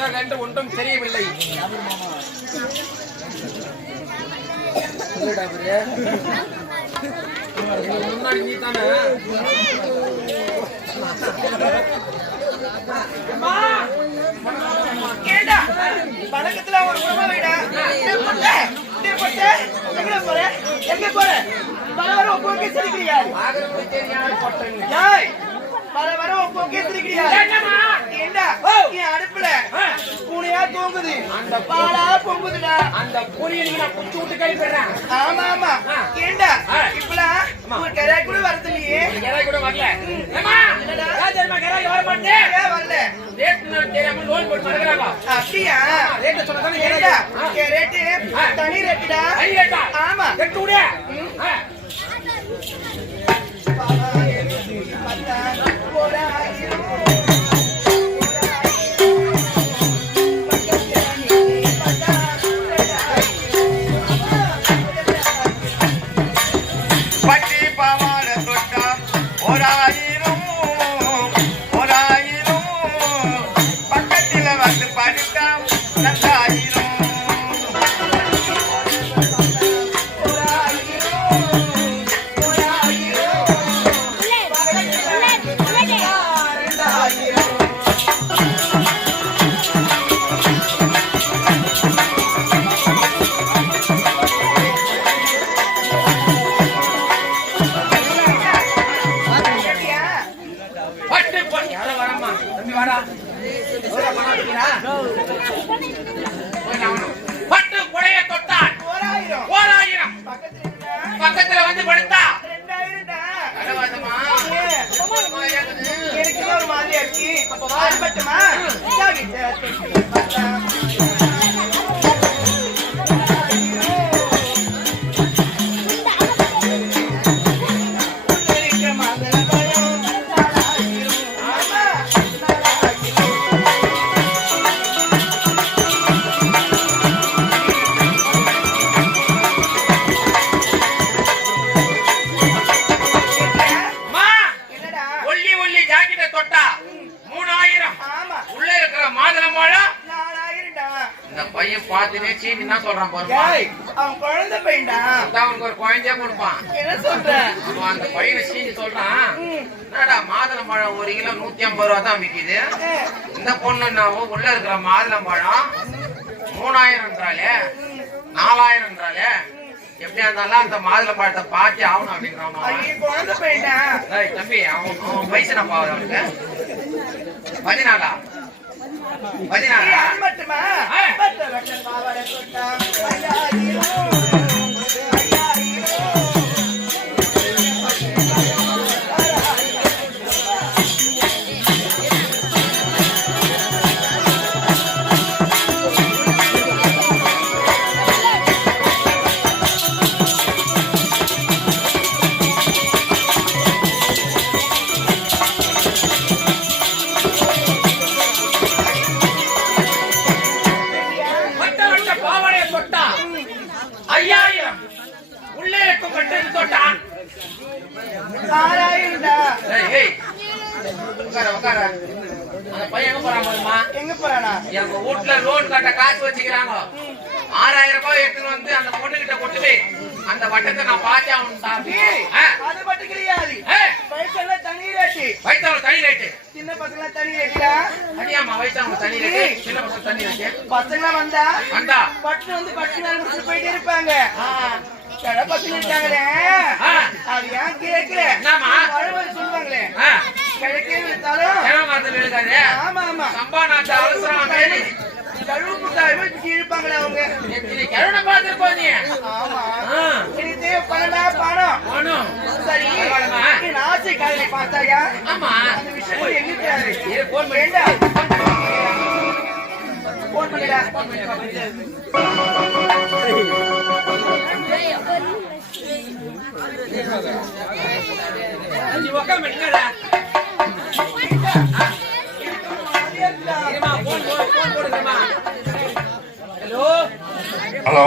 கேட்கிறார்கள் என்று ஒன்றும் தெரியவில்லை. முன்னாடி நீ தானே பழக்கத்துல ஒரு உறவை விடா. எங்க போற? எங்க போற? வர வர உப்பு சிரிக்கிறியா வர என் அடுப்புல. பூனையா தூங்குது. அந்த பாலா பொங்குதுடா. அந்த பொரியலுக்கு நான் குச்சி விட்டு கைப்படுறேன் ஆமா ஆமா. ஏண்டா? இப்பலாம் ஒரு கரையா கூட வரது இல்லையே. கிராய் கூட வரல. தெரியுமா கிராய் வர மாட்டேன் வரல? ரேட் தெரியாம லோன் போட்டு மறக்கிறாங்க. அப்படியா? ரேட் சொன்னதானே ரேட்டு தனி ரேட்டுடா. ரேட்டா? ஆமா. எட்டு விடு மாதிரியா இருக்கு பார்த்துட்டே சீனி என்ன சொல்றான் அவன் குழந்தை பையன்டா. அவனுக்கு ஒரு குழந்தையா கொடுப்பான். என்ன சொல்ற? அந்த பையனை சீனி சொல்றான் என்னடா மாதுளம்பழம் ஒரு கிலோ நூத்தி ஐம்பது ரூபா தான் விக்குது. இந்த பொண்ணு என்னவோ உள்ள இருக்கிற மாதுளம்பழம் மூணாயிரம்ன்றாலே நாலாயிரம்ன்றாலே எப்படியா இருந்தாலும் அந்த மாதுளம்பழத்தை பார்த்து ஆகணும் ஏய் தம்பி அவன் வயசு ஏய், பதினாலா? அது மட்டுமா? ஆ. பட்ட அந்த வட்டத்தை நான் பார்த்தே அவன் ஏய், அது மட்டும் கிடையாது. வயசெல்லாம் தனி ரேட்டு. வயிற்று தனி ரேட்டு. சின்ன பசங்க தனி ரேட்டா அடியாமா வயிற்று தனி ரேட்டு. சின்ன பசங்க தனி ரேட்டு. பசங்க வந்தா? வந்தா. பட்டு வந்து பட்டு நாள் முடிச்சு போயிட்டே இருப்பாங்க. கடை பசங்க இருக்காங்களே. அது ஏன் கேட்கல? வழிவழி சொல்லுவாங்களே. மரத்துல இருக்காரு ஆமா ஆமா. சம்பா நாட்டு அவசரம் கழுவு முட்டாய் வச்சு இருப்பாங்களே அவங்க. கிழமை பார்த்துருப்போம் நீ. பணம்டா பணம்? போணும். சரி. என் ஆசை காதலை பார்த்தாயா? ஆமா. அந்த விஷயம் எங்க போன் போன் பண்ணிடா. போன் ஹலோ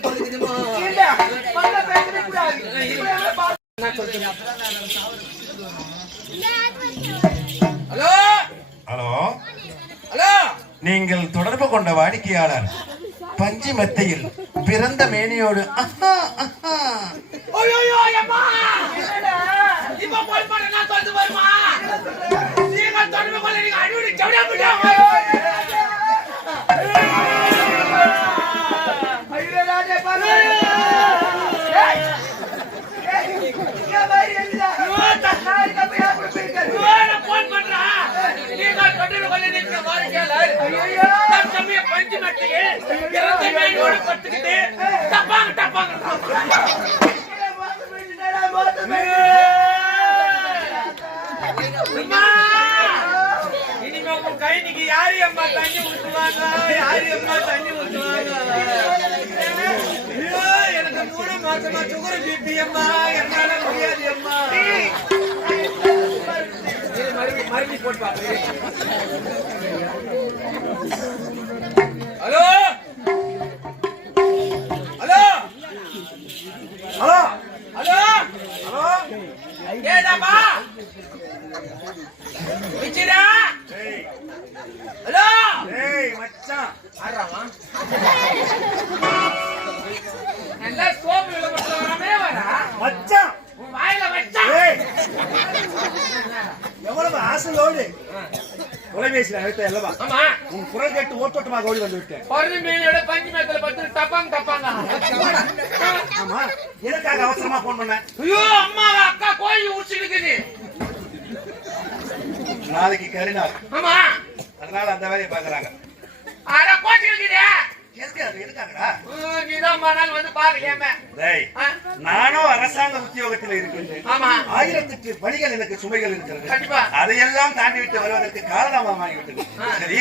படுக்குதுமா ஹலோ ஹலோ ஹலோ நீங்கள் தொடர்பு கொண்ட வாடிக்கையாளர் பஞ்சு மெத்தையில் பிறந்த மேனியோடு அஹா, அம்மா நீங்க தொடர்பு கொள்ள வாடிக்கையாளர் ஐயோ தற்சமயம் பஞ்சு மட்டையில் பிறந்த மேனியோடு படுத்துக்கிட்டு டப்பாங்க டப்பாங்க இனிமே உங்க கை நீங்க யாரு அம்மா தண்ணி யாரு அம்மா தண்ணி எனக்கு மூணு மாசமா சுகர் பிபி அம்மா என்னால முடியாது அம்மா. Hello? Hello? Hello? Hello? Hello? ஏதாப்பா விச்சிரா ஹலோ? அழைத்த அல்லவா ஆமா உன் குரல் கேட்டு ஓட்டோட்டமாக ஓடி வந்து விட்டேன் பொருள் மீனோட பஞ்சு மேத்துல பத்து டப்பாங்க டப்பாங்க ஆமா எனக்காக அவசரமா போன் பண்ண ஐயோ அம்மா அக்கா கோழி உடிச்சுக்கிட்டு நாளைக்கு கரிநாள் ஆமா அதனால அந்த வேலையை பாக்குறாங்க அட கோச்சு இருக்குதே எதுக்கு எதுக்காகடா வந்து பாரு ஏமே நானும் அரசாங்க உத்தியோகத்தில் இருக்கின்றேன். ஆயிரத்துக்கு பணிகள் எனக்கு சுமைகள் இருக்கிறது. அதையெல்லாம் தாண்டி விட்டு வருவதற்கு காலதாமதமாகிவிட்டது ஆ. சரி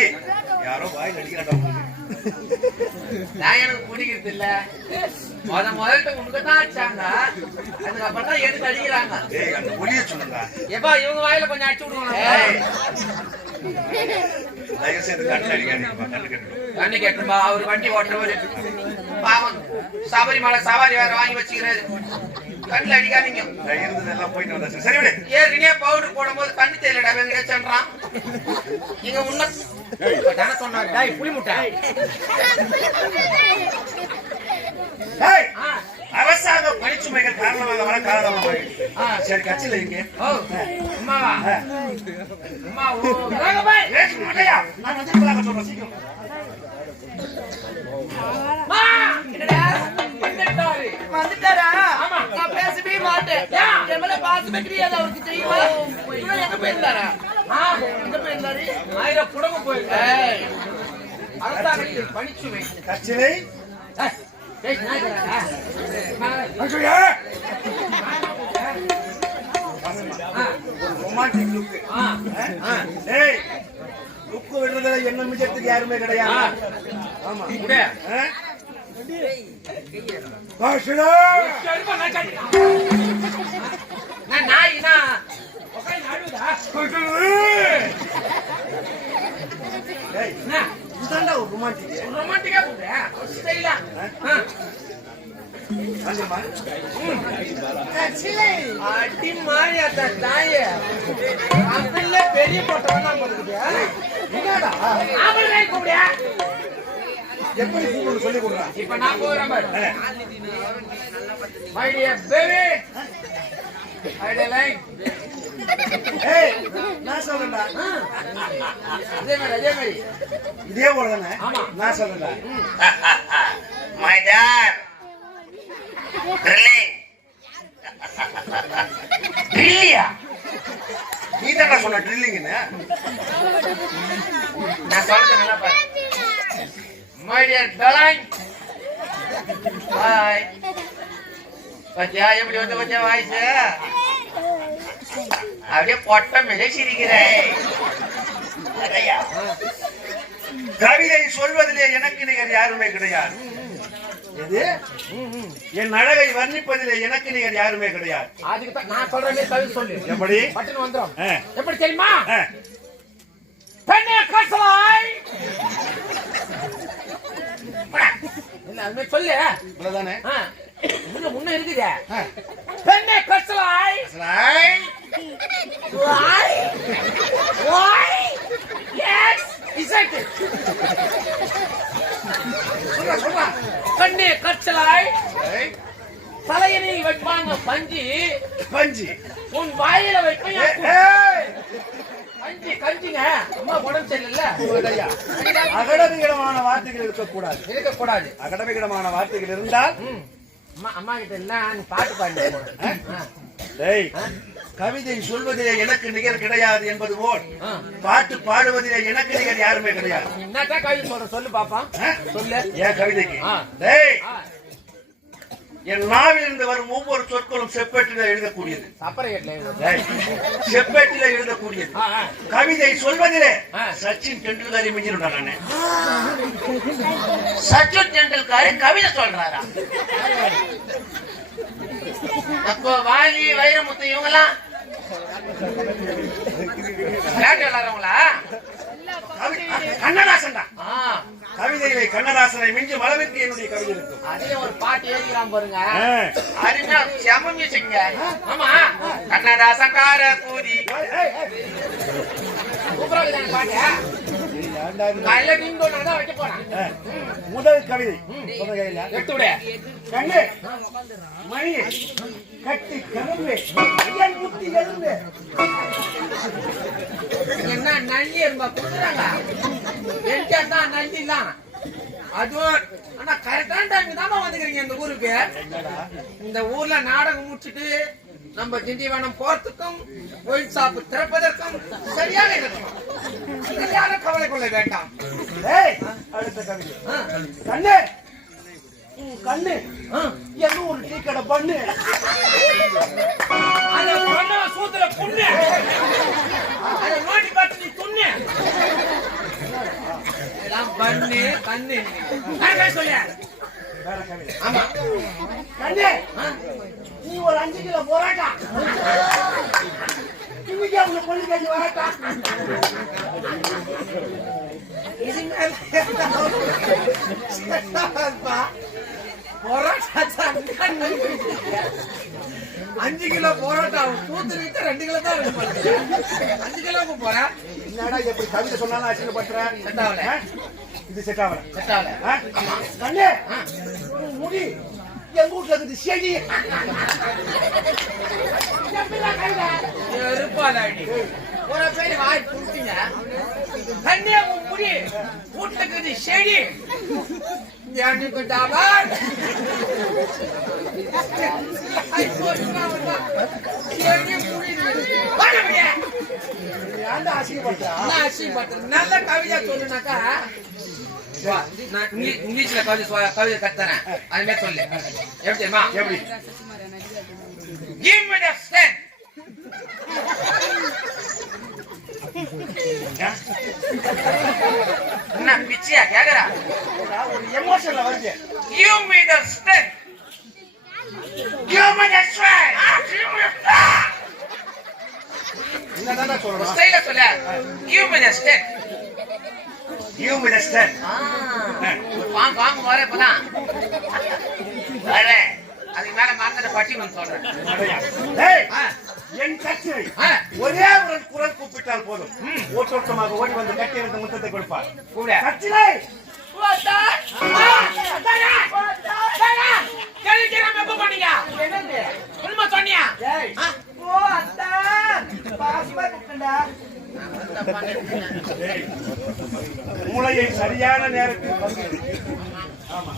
யாரோ வாயில் அடிக்கிறாடா உங்களுக்கு. நான் எனக்கு பிடிக்கிறது இல்ல. முத முதல்ல உனக்கு தான் அடிச்சாங்க. அதுக்கப்புறம் தான் எடுத்து அடிக்கிறாங்க. டேய் அந்த ஒளிய சொல்லுங்க. எப்பா இவங்க வாயில கொஞ்சம் அடிச்சு விடுவாங்க தயவு செய்து கண்ணு அடிக்காதீங்கப்பா கண்ணு கட்டு தண்ணி கேட்டுமா அவர் வண்டி ஓட்டுறவரு பாவம். சபரிமலை சவாரி வேற வாங்கி வச்சுக்கிறாரு கண்ணில் அடிக்காதீங்க. இருந்ததெல்லாம் போயிட்டு வந்தாச்சு. சரி விடு. ஏற்கனவே பவுடர் போடும்போது தண்ணி தெரியலடா வெங்கடேசன்றான் நீங்க உன்ன சொன்னாரு டேய் புளி முட்டை. டேய், ஆ, அரசாங்க பணிச்சுமைகள் காரணமாக வர. சரி கட்சியில் இருக்கு. அம்மா சொல்றேன் சீக்கிரம். கிடையாது அவருக்கு தெரியுமா? இவரு எங்க போயிருந்தாரா? எங்க போயிருந்தாரு? ஆயிரம் புடவை ஏய், லுக்கு விடுறதுல என்ன மிச்சத்துக்கு யாருமே கிடையாது. ஆமா. நாயினா? இதுதான்டா ஒரு ரொமான்டிக் ரொமான்டிக்கா கூப்பிடுறேன். வந்துருமா அடி மாரியாத்தா தாயே. அப்படில்ல பெரிய பொட்டவனா கூப்பிடுறியா? எப்படி கூப்பிடணும் சொல்லி கொடுறா. இப்ப நான் போறேன் dear line. ஏய் நான் சொல்றேன்டா அதே மாதிரி அதே மாதிரி. இதே போல தானே? ஆமா. நான் சொல்றேன்டா மை டாட் ட்ரில்லிங் ட்ரில்லியா நீ தான்டா சொன்ன ட்ரில்லிங்னு நான் சொல்றது நல்லா பாரு. மை டியர் டார்லிங் ஹாய் பத்தியா எப்படி வந்து பத்தியா வாய்ஸ் அப்படியே பொட்ட மேலே சிரிக்கிறேன் கவிதை சொல்வதிலே எனக்கு நிகர் யாருமே கிடையாது எது என் அழகை வர்ணிப்பதிலே எனக்கு நிகர் யாருமே கிடையாது அதுக்கு நான் சொல்ற மாதிரி கவிதை சொல்லு எப்படி பட்டுன்னு வந்துரும் ஆ. எப்படி தெரியுமா பெண்ணே கசலாய் இல்ல அது மாதிரி சொல்லு இவ்வளவுதானே. முன்ன முன்ன இருக்குதே பெண்ணே கசலாய்? Yes! Exactly. சொல்றா, சொல்றா. கண்ணே கச்சலாய் சரி. தலையணில் வைப்பாங்க பஞ்சு பஞ்சு உன் வாயில வைப்பேன் ஏ, ஏய், கஞ்சி கஞ்சிங்க அம்மா உடம்பு சரியில்லை ஐயா, அகடவிகிடமான வார்த்தைகள் இருக்கக்கூடாது. இருக்க கூடாது அகடவிகிடமான வார்த்தைகள் இருந்தால் அம்மா கிட்ட இல்ல நீ பாட்டு பாடு டேய், கவிதை சொல்வதிலே எனக்கு நிகர் கிடையாது என்பது போல். பாட்டு பாடுவதிலே எனக்கு நிகர் யாருமே கிடையாது. என்னதான் கவிதை சொல்ற? சொல்லு பாப்பா? சொல்லு. ஏன் கவிதைக்கு? என் நாவில் இருந்து வரும் ஒவ்வொரு சொற்களும் செப்பேட்டில எழுதக்கூடியது. செப்பேட்டில எழுதக்கூடியது. கவிதை சொல்வதிலே. சச்சின் டெண்டுல்கரை மிஞ்சிருந்தா நானு சச்சின் டெண்டுல்கர் கவிதை சொல்றாரா? அப்போ வாலி வைரமுத்து இவங்கெல்லாம் விளையாட்டு விளையாடுறவங்களா கவி- கண்ணதாசன்டா. ஆ, கவிதையிலே கண்ணதாசனை மிஞ்சும் அளவிற்கு என்னுடைய கவிதை இருக்கும். அதுலயும் ஒரு பாட்டு எழுதிக்கிறான் பாருங்க. அருமையா செம மியூசிக்ங்க ஆமா. கண்ணதாசன் கார கூதி. சூப்பரா பாட்டு. முதல் கவிதை. கண்ணு. மணி. கட்டி கிளம்பு என் புத்தி எழுந்து. என்ன நன்றி என்பா கொடுக்குறாங்க என்கிட்ட தான் நன்றி தான் அதுவும் ஆனா கரெக்டான டைம் தான் வந்துக்கிறீங்க இந்த ஊருக்கு. இந்த ஊர்ல நாடகம் முடிச்சிட்டு நம்ம திண்டிவனம் போறதுக்கும் ஒயின் ஷாப் திறப்பதற்கும் சரியான இருக்கும் சரியான கவலை கொள்ள வேண்டாம். அடுத்த கவிதை கண்ணு. கண்ணு. என்ன ஒரு டீ கடை பண்ணு. அத பண்ண சூத்துல புண்ணு. அத நோட்டி பார்த்து நீ துண்ணு. பண்ணு கண்ணு. கரெக்டா சொல்லு கண்ணு. நீ ஒரு அஞ்சு கிலோ போராட்டா இன்னைக்கு அவங்க கொள்ளி கஞ்சி வரட்டா அஞ்சு கிலோ பரோட்டா வித்து ரெண்டு கிலோ தான். அஞ்சு கிலோக்கு போறேன் என்னடா எப்படி கவிதை சொன்னாலும் ஆகல. ஆ? இது செட் ஆகல. செட் ஆகல? கண்ணு! முடி. எங்க வீட்டுல இருக்குது செடி இருப்பாதாடி ஒரு பேர் வாய் கண்ணே முடி. செடி எனக்கு அசிங்கப்படுத்துறேன். நல்ல கவிதை சொல்லுனாக்கா இங்கிலீஷ்ல கவிதை கவிதை கத்துறேன். அது மாதிரி சொல்லு. எப்படி தெரியுமா? எப்படி? Give me the strength. என்ன பிச்சியா? கேக்குறா? ஒரு எமோஷன்ல வருது me the strength. Ah, give me the strength. என்னதான்டா சொல்லணும் ஸ்டைல சொல்ல. Give me the strength. Give me the strength வாங்க வாங்க வர இப்பதான் வரேன் அதுக்கு மேல மறந்துட்டு பட்டிமன் சொல்றேன். என் கட்சியை ஆ, ஒரே ஒரு குரல் கூப்பிட்டால் போதும். ஓட்டோட்டமாக ஓடி வந்து கட்டி இருந்த முத்தத்தை கொடுப்பார். கூட கட்சிலை வாத்தா! ஆ, தாயா! தாயா! தெரிஞ்சிராம எப்ப பண்ணீங்க? உண்மை சொன்னியா? ஆ, மூளையை சரியான நேரத்தில் ஆமா